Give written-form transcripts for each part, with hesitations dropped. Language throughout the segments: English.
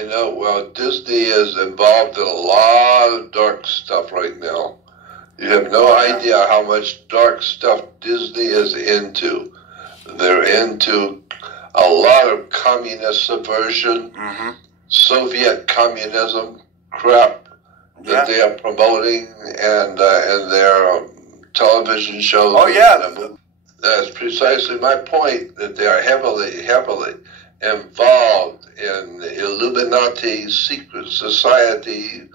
You know, well, Disney is involved in a lot of dark stuff right now. You have no idea how much dark stuff Disney is into. They're into a lot of communist subversion, Soviet communism crap that they are promoting and their television shows. Oh, yeah. That's precisely my point, that they are heavily involved in Illuminati secret society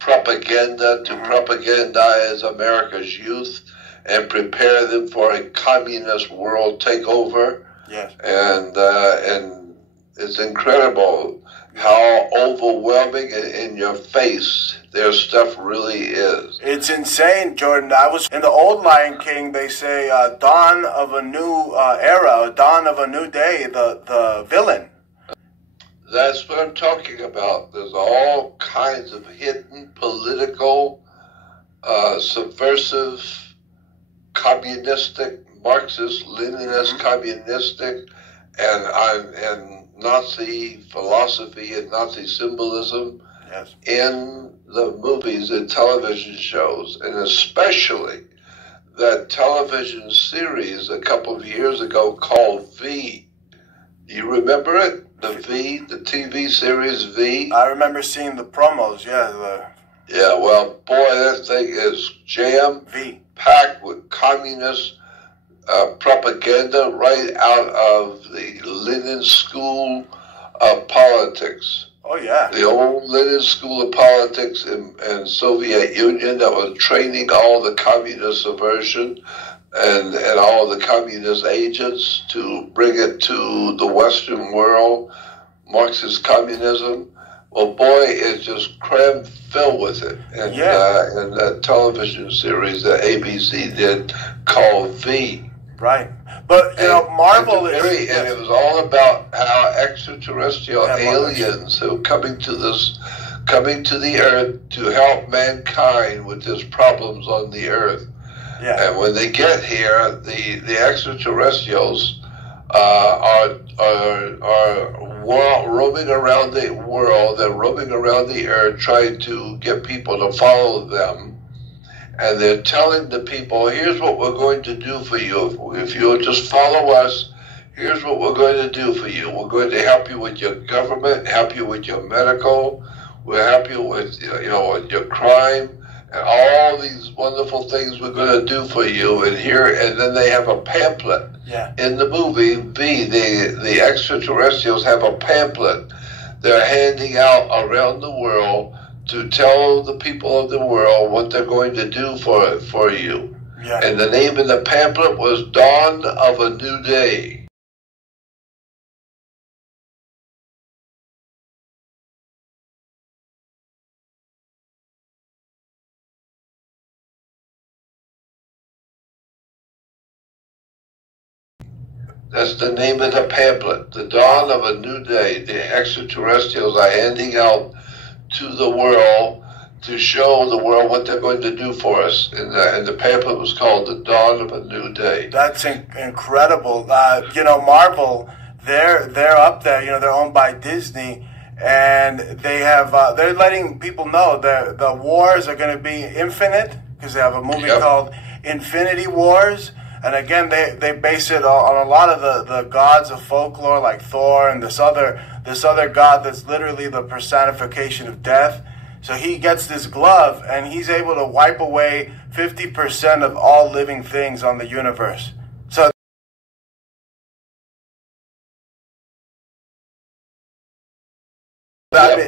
propaganda to propagandize America's youth and prepare them for a communist world takeover. Yes. And it's incredible how overwhelming in your face their stuff really is. It's insane, Jordan. I was in the old Lion King. They say dawn of a new era, dawn of a new day. The villain. That's what I'm talking about. There's all kinds of hidden political, subversive, communistic, Marxist, Leninist, communistic, and Nazi philosophy and Nazi symbolism in the movies and television shows, and especially that television series a couple of years ago called V. Do you remember it? The V, the TV series V? I remember seeing the promos, yeah. Yeah, well, boy, that thing is jam-packed with communist propaganda right out of the Lenin School of Politics. Oh, yeah. The old Lenin School of Politics in Soviet Union that was training all the communist subversion and all the communist agents to bring it to the Western world, Marxist communism. Well, boy, it's just crammed filled with it. And that television series that ABC did called V. Right. But, you know, Marvel is... And it was all about how extraterrestrial aliens who are coming to the Earth to help mankind with these problems on the Earth. Yeah. And when they get here, the extraterrestrials are roaming around the world. They're roaming around the Earth trying to get people to follow them. And they're telling the people, here's what we're going to do for you. If you'll just follow us, here's what we're going to do for you. We're going to help you with your government, help you with your medical, we'll help you with, with your crime, and all these wonderful things we're going to do for you. And then they have a pamphlet in the movie V. The extraterrestrials have a pamphlet they're handing out around the world to tell the people of the world what they're going to do for you. Yeah. And the name of the pamphlet was Dawn of a New Day. That's the name of the pamphlet, The Dawn of a New Day. The extraterrestrials are handing out to the world to show the world what they're going to do for us. And the pamphlet was called The Dawn of a New Day. That's incredible. Marvel, they're up there. They're owned by Disney, and they have they're letting people know that the wars are going to be infinite because they have a movie called Infinity Wars. And again, they base it on a lot of the gods of folklore, like Thor and this other god that's literally the personification of death. So he gets this glove, and he's able to wipe away 50% of all living things on the universe. So,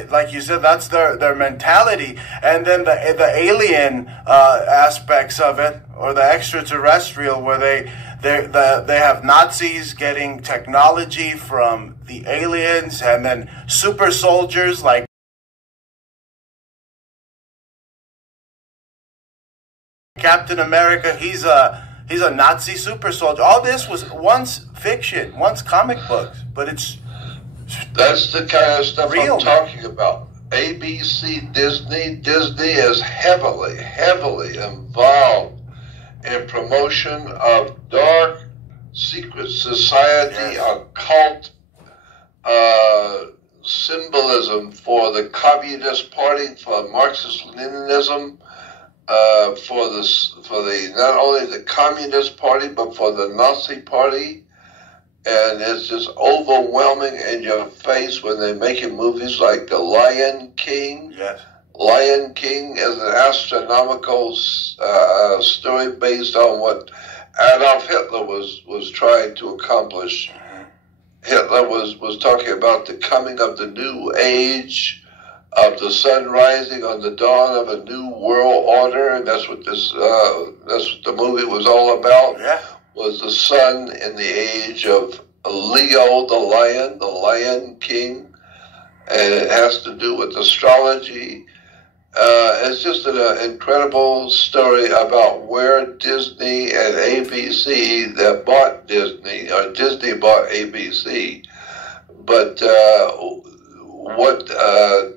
like you said, that's their mentality. And then the alien aspects of it, or the extraterrestrial, where they have Nazis getting technology from the aliens, and then super soldiers like Captain America. He's a Nazi super soldier. All this was once fiction, once comic books, but that's the kind of stuff I'm talking about. ABC, Disney is heavily involved in promotion of dark, secret society, occult, symbolism for the Communist Party, for Marxist-Leninism, for the not only the Communist Party but for the Nazi Party, and it's just overwhelming in your face when they're making movies like The Lion King. Yes. Lion King is an astronomical story based on what Adolf Hitler was trying to accomplish. Hitler was talking about the coming of the new age, of the sun rising on the dawn of a new world order, and that's what that's what the movie was all about. Yeah. Was the sun in the age of Leo the Lion King, and it has to do with astrology. It's just an incredible story about where Disney and ABC that bought Disney, or Disney bought ABC, but what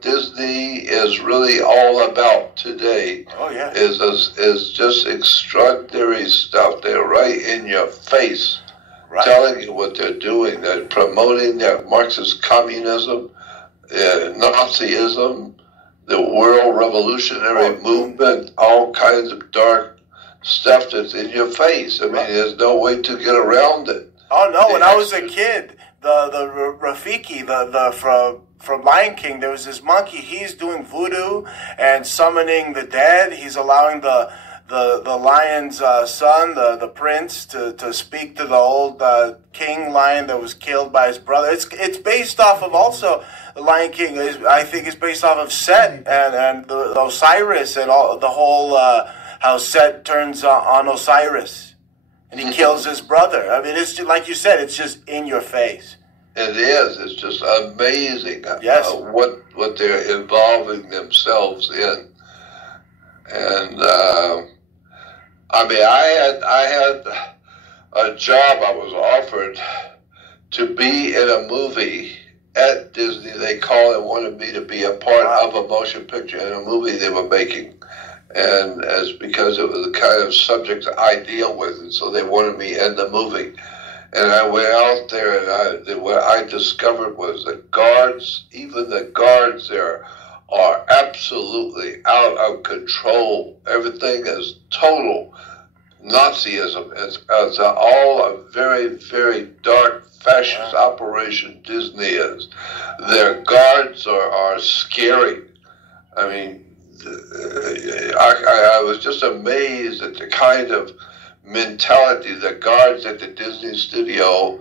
Disney is really all about today is just extraordinary stuff. They're right in your face, telling you what they're doing. They're promoting their Marxist communism, Nazism, the world revolutionary movement, all kinds of dark stuff that's in your face. I mean, there's no way to get around it. Oh no! When I was a kid, the Rafiki, from Lion King, there was this monkey. He's doing voodoo and summoning the dead. He's allowing the lion's son, the prince, to speak to the old king lion that was killed by his brother. It's based off of also the Lion King. I think it's based off of Set and the Osiris and all the whole how Set turns on Osiris and he kills his brother. I mean, it's just, like you said, it's just in your face. It is. It's just amazing. Yes. What they're involving themselves in, and I mean, I had a job I was offered to be in a movie at Disney. They called and wanted me to be a part of a motion picture in a movie they were making, and as because it was the kind of subject I deal with, and so they wanted me in the movie. And I went out there, and what I discovered was the guards, even the guards there, are absolutely out of control. Everything is total Nazism. It's all a very, very dark fascist operation Disney is. Their guards are scary. I mean, I was just amazed at the kind of mentality the guards at the Disney studio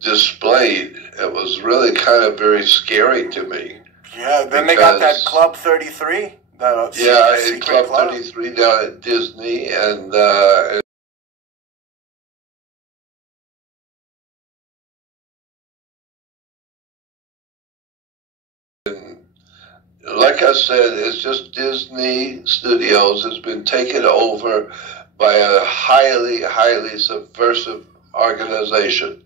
displayed. It was really kind of very scary to me. Yeah, then they got that Club 33. Yeah, Club 33 down at Disney, and like I said, it's just Disney Studios has been taken over by a highly, highly subversive organization.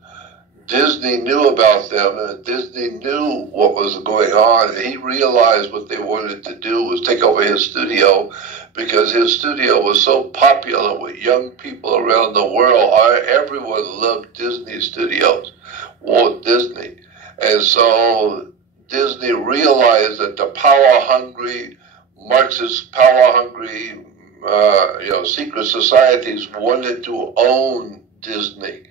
Disney knew about them, and Disney knew what was going on. He realized what they wanted to do was take over his studio, because his studio was so popular with young people around the world. Everyone loved Disney Studios, Walt Disney. And so Disney realized that the power-hungry, Marxist power-hungry, secret societies wanted to own Disney.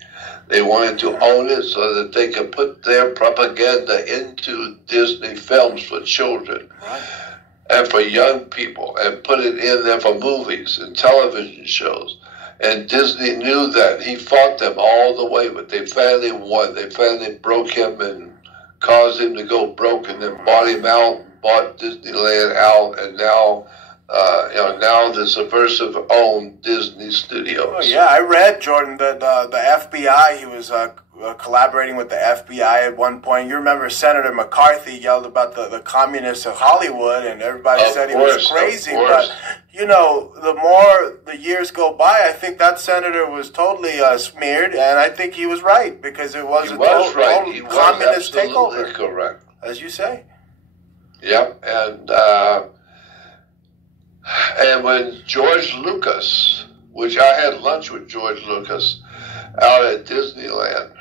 They wanted to own it so that they could put their propaganda into Disney films for children and for young people, and put it in there for movies and television shows. And Disney knew that. He fought them all the way, but they finally won. They finally broke him and caused him to go broke, and then bought him out, bought Disneyland out, and now now the subversive owned Disney Studios. Oh, yeah, I read, Jordan, that the FBI, he was collaborating with the FBI at one point. You remember Senator McCarthy yelled about the communists of Hollywood, and everybody said he was crazy. But, the more the years go by, I think that senator was totally smeared, and I think he was right, because it was total communist takeover. Correct. As you say. Yep, and when George Lucas, which I had lunch with George Lucas out at Disneyland,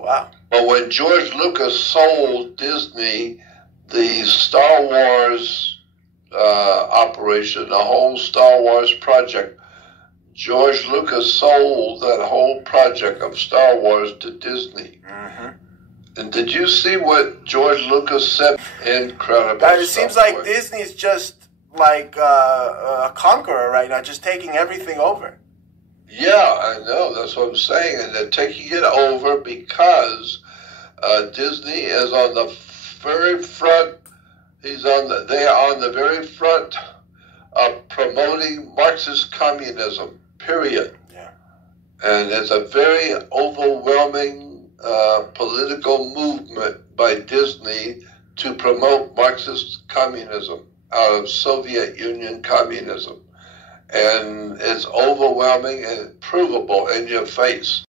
Oh, wow. But when George Lucas sold Disney the Star Wars operation, the whole Star Wars project, George Lucas sold that whole project of Star Wars to Disney. Mm-hmm. And did you see what George Lucas said? Incredible. It seems like Disney's just like a conqueror right now, just taking everything over. Yeah, I know. That's what I'm saying. And they're taking it over because Disney is on the very front. They are on the very front of promoting Marxist communism, period. Yeah. And it's a very overwhelming political movement by Disney to promote Marxist communism out of Soviet Union communism. And it's overwhelming and provable in your face.